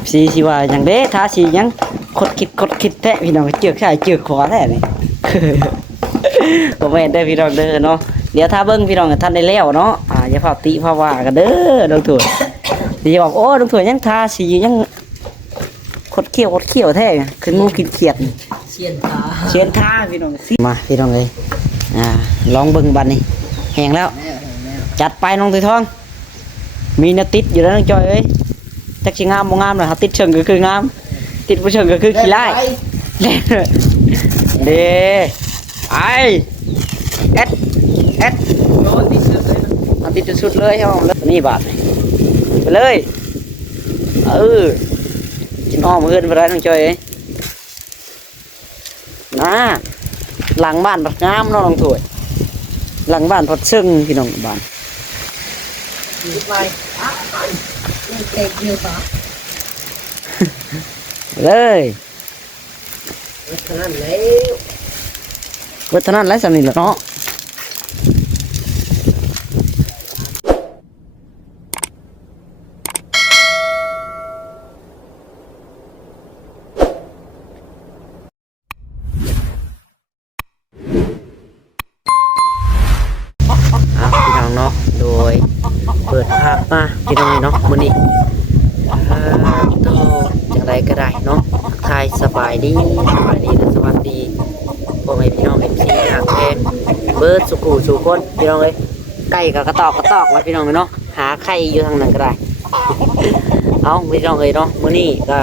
FC สิว่าหยังเด้ทาสีหยังคดคิดแท้พี่น้องเจือกซ้ายเจือกขวาแท้นี่ บ่แม่นเด้อพี่น้องเด้อเนาะเดี๋ยวถ้าเบิ่งพี่น้องท่านได้แล้วเนาะอย่าพาติพาว่ากันเด้อน้องถั่วสิบอกโอ้น้องถั่วยังทาสียังคดเขี้ยวแท้คืองูกินเขียดเชียนทาพี่น้องมาพี่น้องเอ้ยลองเบิ่งบัดนี้แห้งแล้วจัดไปน้องตุ้ยทองมีแนวติดอยู่แล้วน้องจอยเอ้ยจักสิงามบ่งามน่ะติดเชิงก็คืองามติดบ่เชิงก็คือขี้ร้ายเด้ไอเอ็ดโดนติดสุดเลยนะติดสุดเลยครับแล้วนี่บาทไปเลยกินอ้อมเพื่อนไปได้น้องจอยเอ้ยนะหลังบ้านผัดงามน้องถวยหลังบ้านผัดซึ่งพี่น้องบ้านเตะเยอะปะเลยวัฒนันแล้วสามีแล้วเนาะพี่น้องเนาะโดยเปิดภาพมาพี่น้องเนาะมื้อนี้โตจังไรก็ได้เนาะทายสบายดีและสวัสดีพ่อแม่พี่น้องMCหางแพงเบิร์ดสุกูสุคนพี่น้องเลยไก่กับกระตอกแล้วพี่น้องเนาะหาไข่อยู่ทางนั้นก็ได้เอาพี่น้องเลยเนาะมื้อนี้ก็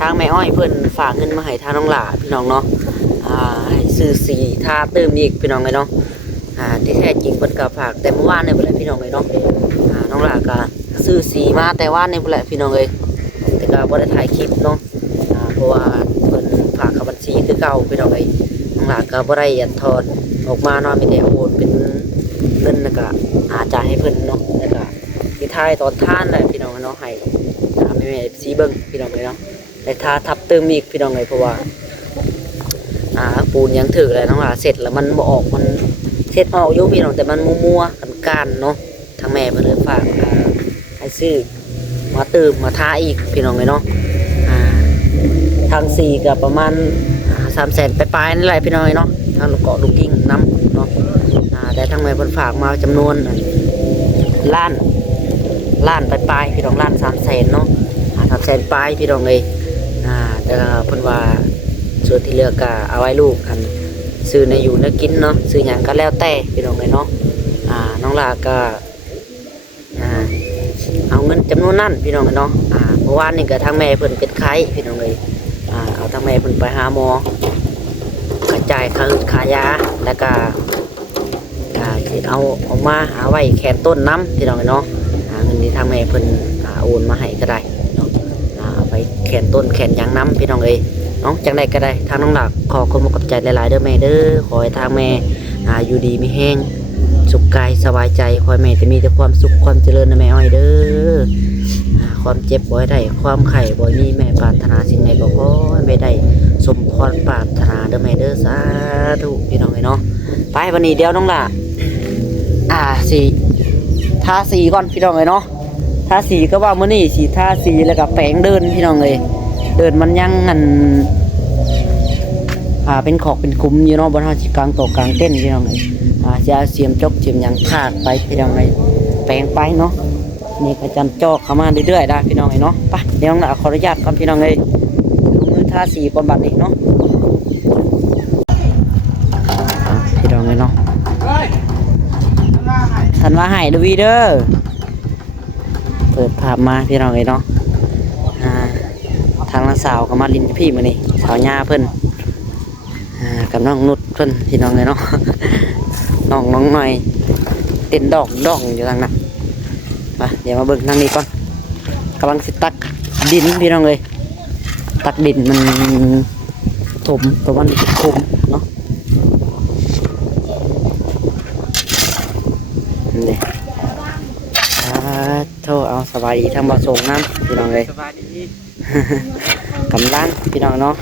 ทางแม่อ้อยเพิ่นฝากเงินมาให้ทางน้องหล่าพี่น้องเนาะให้ซื้อสีทาเติมอีกพี่น้องเลยเนาะที่แท้จริงเพิ่นก็ฝากแต่เมื่อวานนี่พุ่นแหละพี่น้องเลยเนาะน้องหล่าก็ซื้อสีมาแต่ว่านนี่พุ่นแหละพี่น้องเลยแต่ก็บ่ได้ถ่ายคลิปเนาะเพราะว่าเพิ่นฝากเข้าบัญชีคือเก่าพี่น้องเลยน้องหล่าก็บ่ได้ยันทอนออกมาเนาะมีแต่โอนเป็นเงินแล้วก็จ่ายให้เพิ่นเนาะแล้วก็ที่ท้ายตอนท่านแหละพี่น้องเนาะให้แม่ๆสีเบิ่งพี่น้องเลยเนาะได้ทาทับเติมอีกพี่น้องเลยเพราะว่าปูนยังถือเลยน้องหล่าเสร็จแล้วมันบ่ออกมันเสร็จออกอยู่พี่น้องแต่มันมัวๆกันเนาะทางแม่เพิ่นเลยฝากให้ซื้อมาเติมมาทาอีกพี่น้องเลยเนาะทางสีกับประมาณ300,000ปลายๆนี่แหละพี่น้องเนาะทางลูกเกาะลูกกิ้งน้ำเนาะแต่ทางแม่เพิ่นฝากมาจำนวนล้านปลายๆพี่น้องล้าน300,000เนาะ300,000ปลายพี่น้องเลยแต่เพิ่นว่าส่วนที่เหลือก็เอาไว้ลูกกันซื้อในอยู่ในกินเนาะซื้ออย่างก็แล้วแต่พี่น้องเลยเนาะน้องลาก็เอาเงินจำนวนนั้นพี่น้องเลยเนาะเมื่อวานนี่ก็ทางแม่เพิ่นเป็นไข้พี่น้องเลยเอาทางแม่เพิ่นไปหาหมอกระจายค่ายาแล้วก็เอาออกมาหาไว้แขนต้นน้ำพี่น้องเลยเนาะเงินที่ทางแม่เพิ่นโอนมาให้ก็ได้เนาะเอาไปแขนต้นแขนยางน้ำพี่น้องเลยน้องจังใดก็ได้ทางน้องหลักขอความขอบใจหลายๆเด้อแม่เด้อขอให้ทางแม่อยู่ดีมีแห้งสุขกายสบายใจขอให้แม่จะมีแต่ความสุขความเจริญนะแม่อ้อยเด้อความเจ็บบ่ให้ได้ความไข่บ่มีแม่ปรารถนาสิ่งใดก็ขอให้แม่ได้สมพรปรารถนาเด้อแม่เด้อสาธุพี่น้องเลยเนาะไปวันนี้เดี๋ยวน้องหลักสีทาสีก่อนพี่น้องเลยเนาะทาสีก็ว่ามื้อนี้สีทาสีแล้วก็แปรงเดินพี่น้องเลยเดินมันยังงันเป็นขอกเป็นคุ้มอยู่เนาะบนห้องกลางตกกลางเต้นพี่น้องเลยจะเสียมจกเสียมยังถากไปพี่น้องเลยแปลงไปเนาะนี่อาจารย์จอกเข้ามาเรื่อยๆได้พี่น้องเลยเนาะไปเดี๋ยวขออนุญาตก่อนพี่น้องเลยมือทาสีก่อนบัดนี้เนาะพี่น้องเลยเนาะทันว่าให้ดูวีเด้อเปิดภาพมาพี่น้องเลยเนาะทางสาวก็มาลินพี่มานี่สาวย่าเพิ่นกับน้องนุชเพิ่นพี่น้องเลยเนาะน้องหน่อยเต้นดองอยู่ทางนั้นมาเดี๋ยวมาเบิ่งทางนี้ก่อนกำลังสิตักดินพี่น้องเลยตักดินมันถมตัวมันคมเนาะนี่โทษเอาสบายดีทำบ่ส่งน้ำพี่น้องเลยสบายดีกำลังพี่น้องเนาะ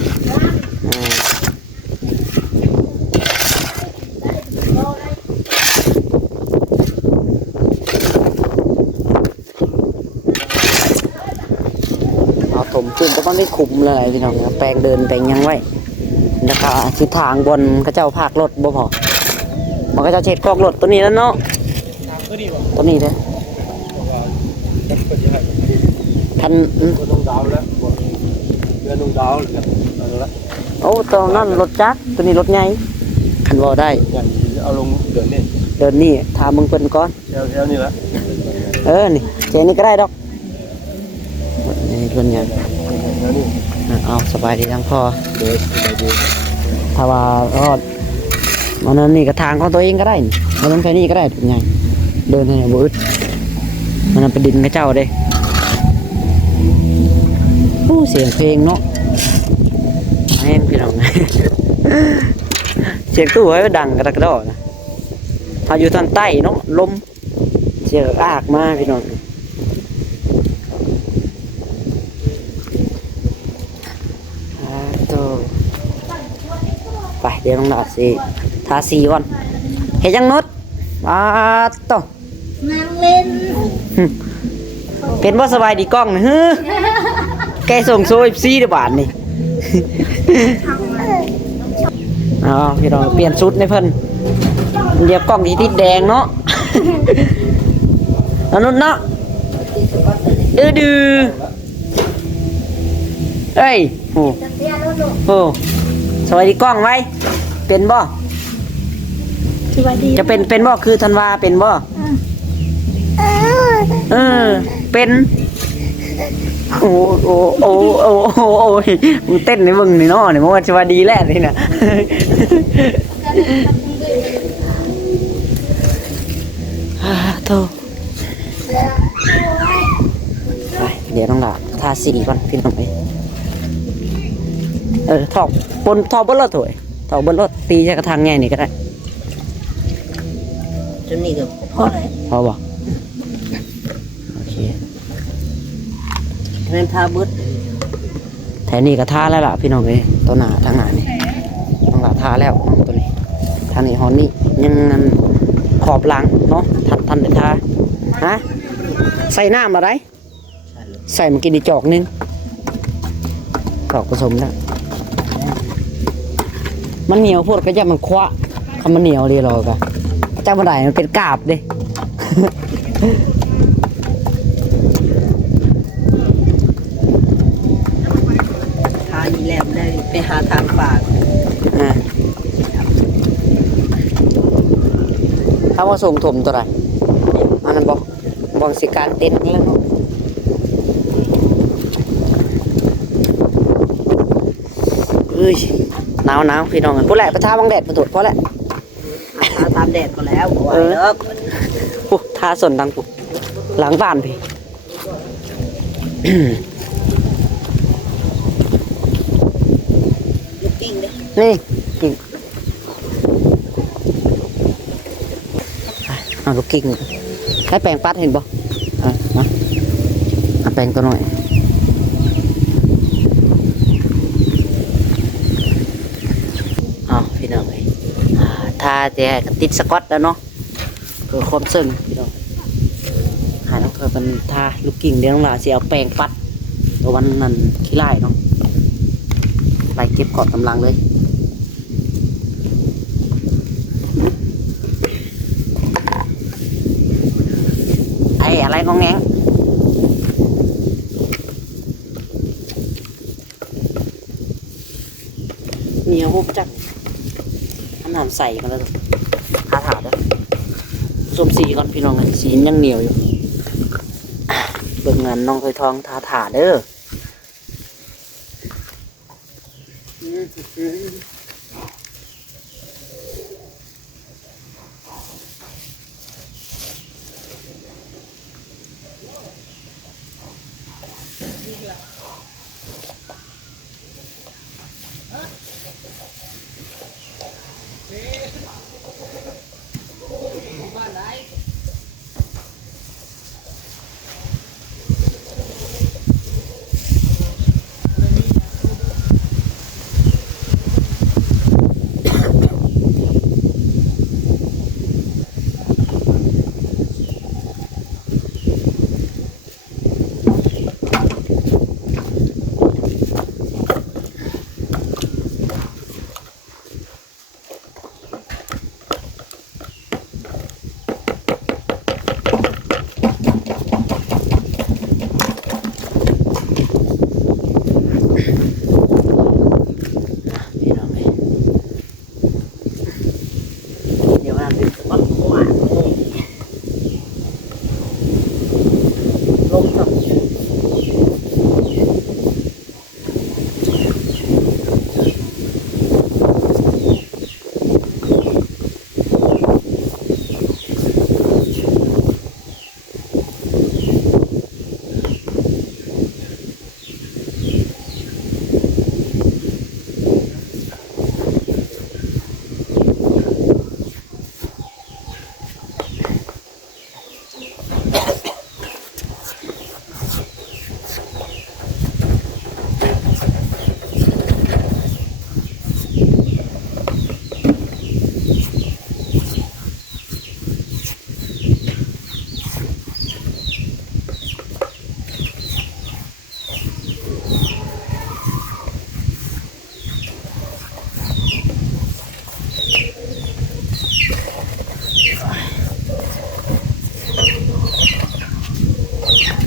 มขึ้นก็ต้องได้ขุมเลยพี่น้องแปลงเดินแปลงยังไว้แล้วก็ทิศทางบนก็เจ้าภาครถบ่พอมันก็จะเช็ดกอกรถตัวนี้แล้วเนาะตัวนี้เลยท่านต้องดาวแล้วเดือนต้องดาวเลยแล้ว โอ้ตัวนั้นรถจักรตัวนี้รถใหญ่คันบ่ได้เอาลงเดือนนี้เดินนี่ถามมึงเพิ่นก่อนแถวนี่ละนี่เจนี่ก็ได้ดอกนี่รถใหญ่เอาสบายดีทั้งพ่อถ้าว่ารอดมันนั่นนี่ก็ทางของตัวเองก็ได้มันไปนี่ก็ได้รถใหญ่เดินให้บ่อึดมันเป็นดินกระเจ้าเด้เสียงเพลงเนาะแม่พี่น้อง เสียงตู้ไว้ดังกระดอนะพาอยู่ทางใต้เนาะลมเสียงอากมาพี่น้องไปเดี๋ยวน้องดาสิทาสีก่อนเห็นยังนดต่อนั่งเล่นเป็นว่าสบายดีกล้องนะฮึแกส่งโซ่ซีเดือบาทนี่พี่น้องเปลี่ยนชุดในเพิ่นเดี๋ยวกล้องที่ติดแดงเนาะนุ่นเนาะดื้อเอ้ยโอ้สวัสดีกล้องไว้เป็นบ่จะเป็นบ่คือธันวาเป็นบ่เป็นโอ้มึงเต้นในมึงนี่เนาะนี่มันว่าจะว่าดีแล้วนี่นะโธ่ไปเดี๋ยวต้องด่าทาสีก่อนพี่น้องไปถอกบนถอกบนรถถอยถอกบนรถตีใช้กระถางไงนี่ก็ได้จนนี่ก็พอบ่โอเคเงินทาบึดแถวนี้ก็ทาแล้วล่ะพี่น้องเลยตัวหนาทางหนานี่ต้องทาแล้วตัวนี้ทางนี้ฮอนนี่ยังขอบหลังเนาะทันไปทาฮะใส่น้ำอะไรใส่มากินอีจอกนึงจอกผสมแล้วมันเหนียวพวกก็จะมันคว้าคำมันเหนียวเลยหรอกะเจ้าบันไดมันเป็นกาบดิทาอีแหลมได้ไปหาทางปากถ้าว่าส่งถมตัวไหนอันนั้นบอกสิการเต้นแล้วเนาะหนาวพี่น้องกันพวกแหละไปทาบังแดดมาถูกเพราะแหละทาตามแดดก็แล้วเลิกทาส่วนดังปุ๊บหลังบ้านพี่นี่กิ่งลูกกิ่งให้แปลงปัดเห็นบ่มาแปลงตัวหน่อยพี่น้องเลยทาแต่ติดสกอตแล้วเนาะเกิดความซึ้งพี่น้องหาน้องเธอเป็นทาลูกกิ่งเดี๋ยวน้องหลาเสียเอาแปลงปัดตัววันนั้นขี้ไล่เนาะไล่เก็บกอดกำลังเลยอะไรงงแงงเหนียวหุบจักอาหารใส่กันแล้วหาถาดแล้วส้มสีก่อนพี่น้องเลยสียังเหนียวอยู่เบิ่งงานน้องเคยทองทาถาเด้อ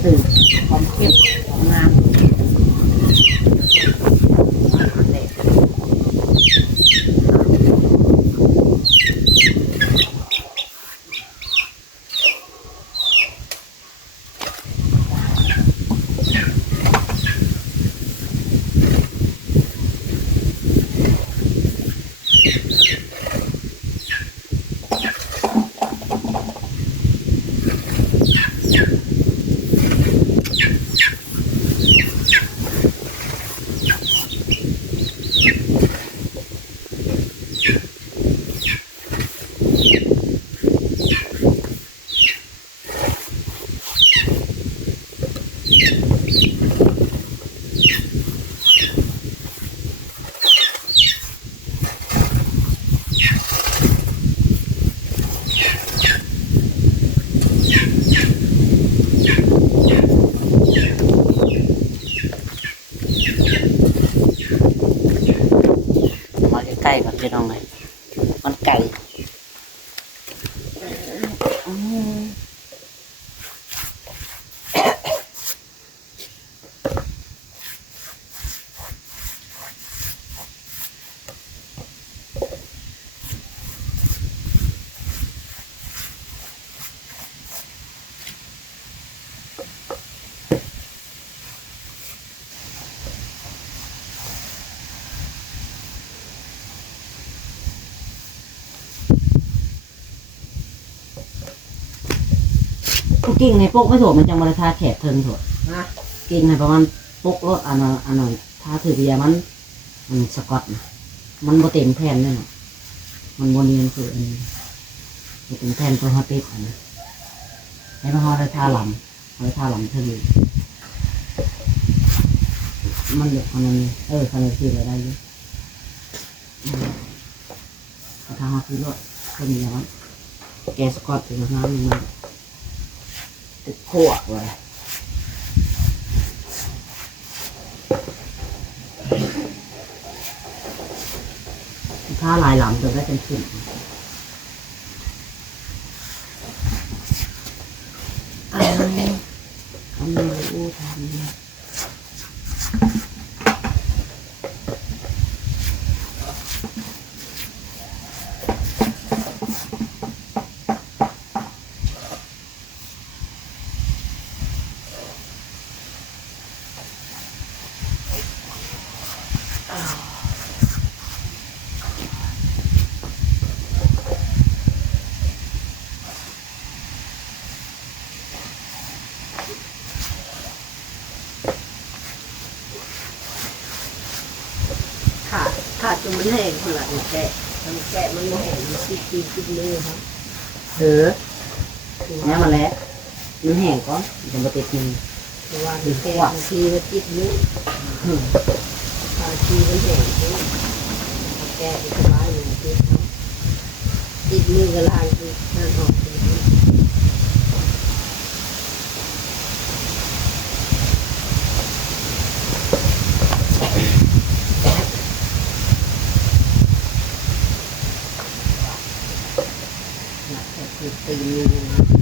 ตื่นความเข้มความงามอาหารแดกมาใกล้ๆกับพี่น้องเลยมันไก่กิ่งในปุ๊กไม่ถูกมันจังบริทาแฉะเทิงถูก นะ กิ่งในประมาณปุ๊กรถอันนั้นถ้าถือเบียมันสกอตนะมันบ่เต็มแผ่นเลยนะมันบนนี้มันคืออันนี้บ่เต็มแผ่นตัวฮอตติดอันนี้ให้มาฮอตทาหลำฮอตทาหลำเทิงมันเดี๋ยวอันนั้นคันนี้คืออะไรได้เยอะทาฮอตติดรถก็มีอย่างนั้นแกสกอตถึงน้ำมันติดขวดเลยถ้าลายหลังจะได้เป็นขึ้นอะไรอู้ทำขาดจนมันแห้งขนาดนี้แกะมันโมแห้งมันสิกินกินมือครับ เนี่ยมาแล้วมันแห้งก่อนจะมาติดมือ เพราะว่าแกะบางทีมันติดมือบางทีมันแห้งแกะสบายอยู่ติดมือกระลางคือนั่นออกคือตีมือ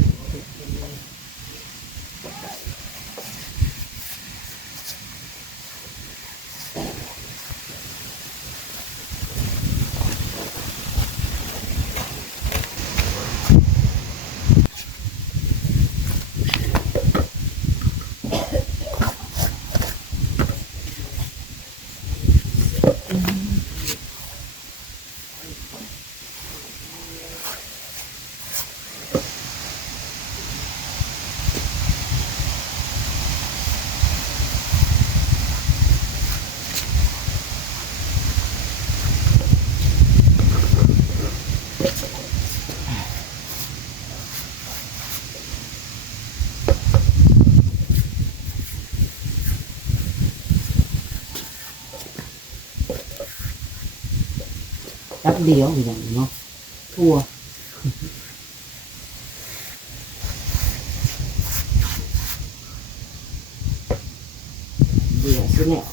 จับเดียวอย่างนี้เนาะทั่วเดี๋ยวสิเนี่ย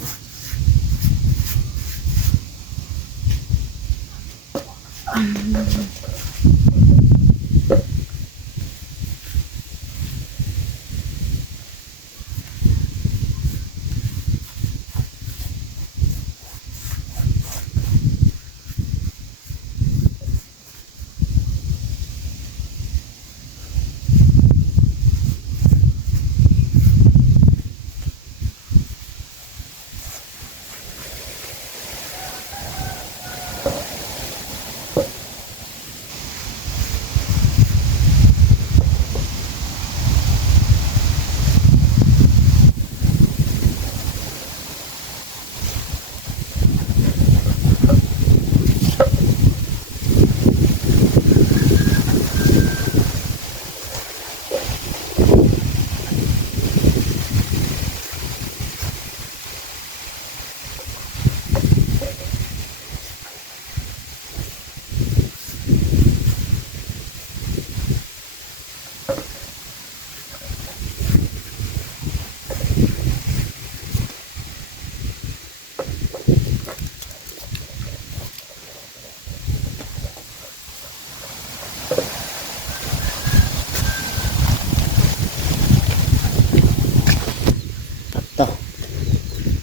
ต่อ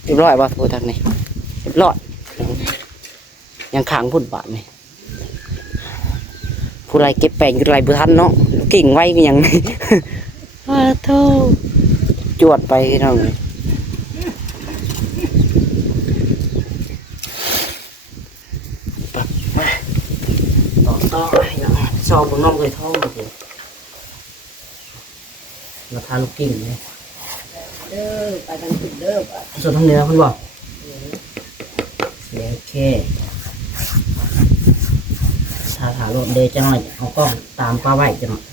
เรียบร้อยป่ะโทรทางนี้เรียบร้อยยังขังพุ่นบาทนี่ผู้ไรเก็บแปลงอยู่ไรบุทันเนาะกิ่งไว้ก็ยัง โธ่จวดไปพี่น้องเลยต่อชอบน้องเคยท่องเลยมาทานลูกกิ่งเลย เด้อไปกันถึงเด้อไป ส่วนทางเหนือคุณบอกโอเคถ้าถาโลดเดจะหน่อยเอากล้องตามป้าไว้จะหน่อย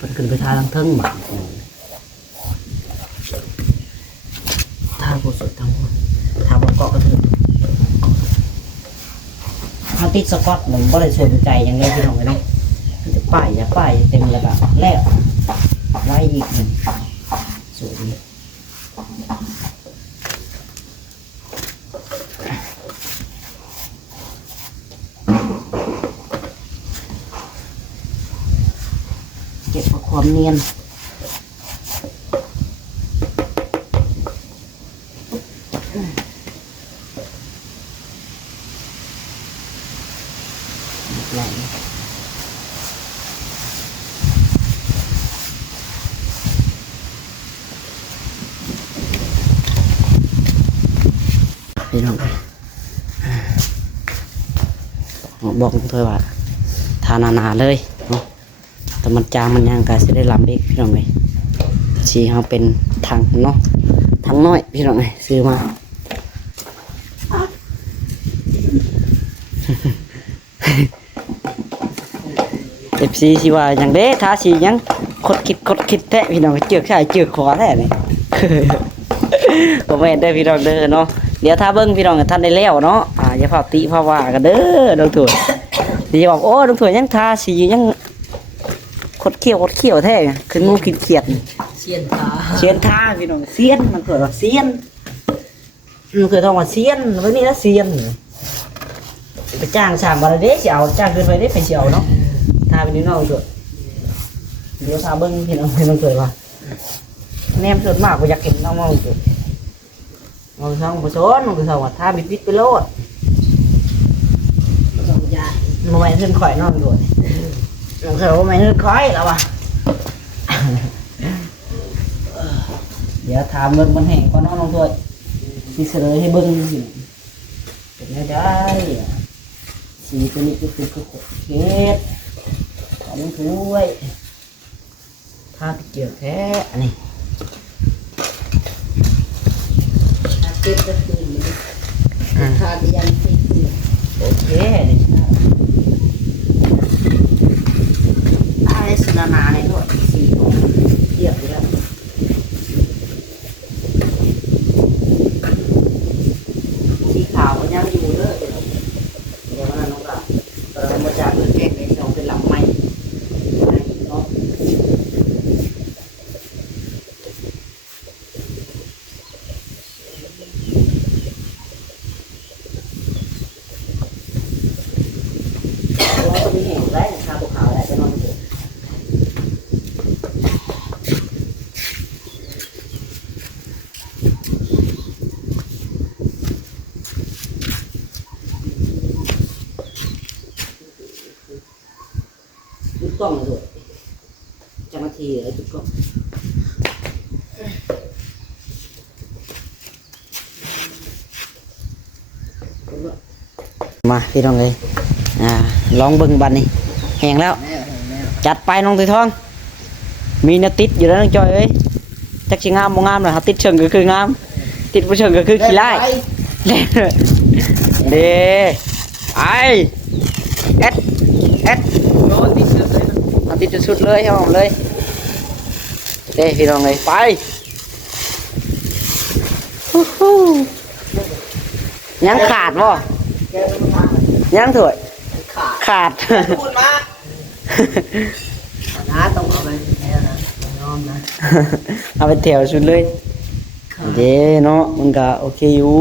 มันขึ้นไปทางทางเทิงหมาถ้าผู้สุดทั้งหมดถ้าบนเกาะก็ถึงถ้าติดสกอตผมก็เลยสนใจอย่างเงี้ยพี่น้องเลยเนาะป้ายอย่าป้ายเต็มระดับแล้วไว้อีกหนึ่งสูตรนี้เก็บความเนียนพี่น้องบอกเธอว่าทานาเลยเนาะแต่มันจางมันยังกะจะได้ลำอีกพี่น้องเลยชีเขาเป็นทางเนาะทางน้อยพี่น้องเลยซื้อมา เอฟซีสิว่าอย่างเด้ท้าสียังคดคิดแท้พี่น้องเจือกใช่เจือกขวาแท้นี่ ผมเห็นได้พี่น้องเด้อเนาะเดี๋ยวถ้าเบิ้งพี่น้องกับท่านได้แล้วเนาะอย่าพาติพาว่ากันเด้อดงถั่วเดี๋ยวบอกโอ้ดงถั่วยังทาสียังคดเขี้ยวแท้คืองูกินเขียด เชียนตา เชียนทาพี่น้องเซียนมันเกิดว่าเซียนมันเกิดทองว่าเซียนวันนี้นะเซียนไปจ้างสามบาทเด้เสียวจ้างเกินไปได้ไปเสียวเนาะทาไปนิดหน่อยตัวเดี๋ยวทาเบิ้งพี่น้องเกิดว่าแนมส่วนมากก็อยากเห็นน้องมองตัวมองช่องผู้ชนมันก็สวัสดิ์ทาบิดไปโลด สองยา มันไม่ขึ้นข่อยน้องตัวมันเคยว่าไม่ขึ้นข่อยแล้ววะ เดี๋ยวทาเบิ้งมันแห้งก่อนน้องตัวที่เสนอให้เบิ้งเป็นไงได้สีตัวนี้ก็คือเกล็ดของถ้วยถ้าเกี่ยวแท้อันนี้ เก็บจะตื่นทานยันติด โอเคนี่อะไรสนานาในด้วยสีเทียบอยู่แล้วสีขาวก็ยังอยู่เลยเดี๋ยวมันน้องก็เรามาจากเพื่อนแกงในช่องเป็นหลังไม้เนาะเรามีแห่งแรกชาบุขาวแหละจะนอนอยู่จุดกล้องด้วยเจ้าหน้าที่อะไรจุดกล้องมาพี่น้องเลยลองเบิ่งบันนี่แห้งแล้วจัดไปน้องตีทองมีเนื้อติดอยู่แล้วน้องจอยเอ้ยจักชิงามบ่งามเลยครับติดเชิงก็คืองามติดบ่เชิงก็คือขี้ไล่เด้ไอเอสโดนติดสุดเลยติดสุดเลยเอาเลยเด้พี่น้องเลยไปยังขาดบ่ยังถวยขาดพูดมานะต้องเอาไปแล้วนะยอมนะ เอาไปแถวสุดเลยเด้เนาะมันก็โอเคอยู่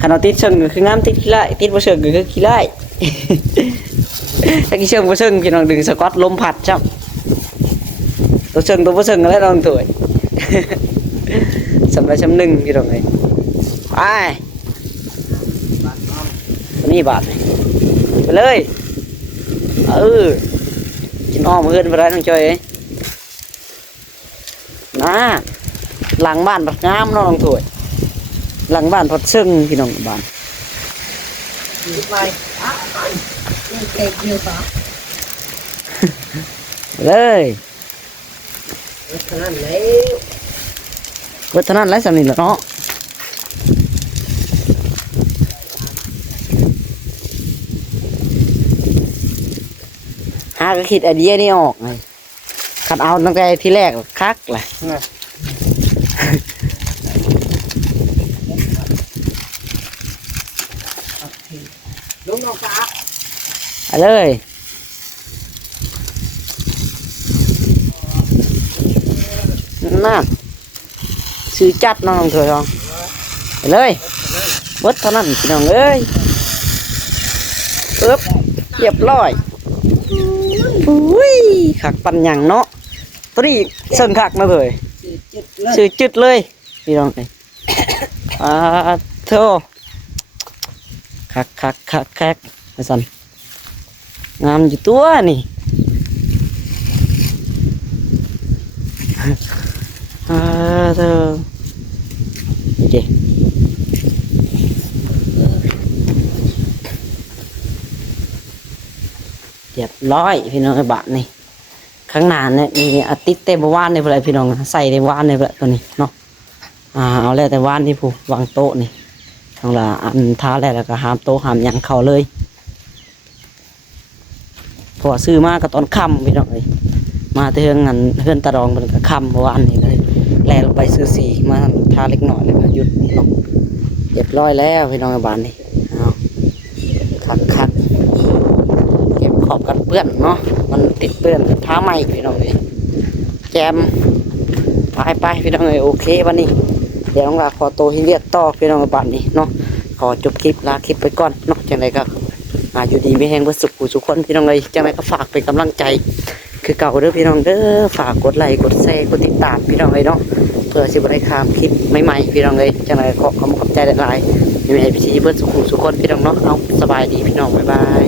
ขนาดติดเชิงก็คืองามติดขี้ไล่ติดบ่เชิงก็คือขี้ไล่ ถ้ากี่เชิงบ่เชิงพี่น้องดึงสกอตลมพัดจ้ะตัวเชิงตัวบ่เชิงแล้วน้องถวย สำหรับชั้นหนึ่งพี่น้องเอ้ยไปตัวนี้บาทไปเลยกินอ้อมเฮือนไปได้น้องจอยเอ้ยนะหลังบ้านบัดงามเนาะน้องถวยหลังบ้านพอดซึ่งพี่น้องบ้าน ไปนี่เก็บเยอะปะ เลย ขนาดไหน วัฒนธรรมไรสำนีแหละเนาะหาก็คิดไอเดียนี่ออกไงขัดเอาตั้งแต่ที่แรกคักเลย ลุงน้องฟ้า ไปเลยน่าซื้อจัดน้องเถอะไปเลยเบิดเท่านั้นพี่น้องเอ้ยปึ๊บเรียบร้อยอุ้ยขักปันหยังเนาะตัวนี้เสิ่งขักนะเถอะซื้อจุดเลยพี่น้องเอ้ยโธ่คักไปสั่นงามอยู่ตัวนี่เธอนี่ดิเรียบร้อยพี่น้องไอ้บะนี่ข้างหน้าเนี่ยนี่อาทิตย์เต็มว่านในเวลาพี่น้องใส่ในว่านในเวลาตัวนี้เนาะเอาแล้วแต่ว่านที่ผู้วางโต๊ะนี่ทางละอันท้าแล้วก็หามโต๊ะหามหยังเข่าเลยพอซื้อมาก็ตอนค่ำพี่น้องเลยมาเทืองงานเฮือนตะรองมันก็ค่ำเมื่อวานนี่เลยแล่ลงไปซื้อสีมาทาเล็กหน่อยแล้วก็หยุดนี่เนาะเรียบร้อยแล้วพี่น้องบ้านนี่เอาคักเก็บขอบกันเปื้อนเนาะมันติดเปื้อนท้าไหมพี่น้องเลยแจมไปพี่น้องเลยโอเควันนี้เดี๋ยวน้องลาขอโตวให้เรียกต่อพี่น้องบ้านนี้เนาะขอจบคลิปลาคลิปไปก่อนเนาะจังไรก็อยู่ดีไม่แห้งเพื่อสุขสุขคนพี่น้องเลยจังไรก็ฝากเป็นกำลังใจคือเก่าเด้อพี่น้องเด้อฝากกดไลค์กดแชร์กดติดตามพี่น้องเลยเนาะเพื่อสิบได้คามคลิปใหม่ๆพี่น้องเลยจังไรขอบใจหลายๆมีให้พี่ชีเพื่อสุขสุขคนพี่น้องเนาะเอาสบายดีพี่น้องบ๊ายบาย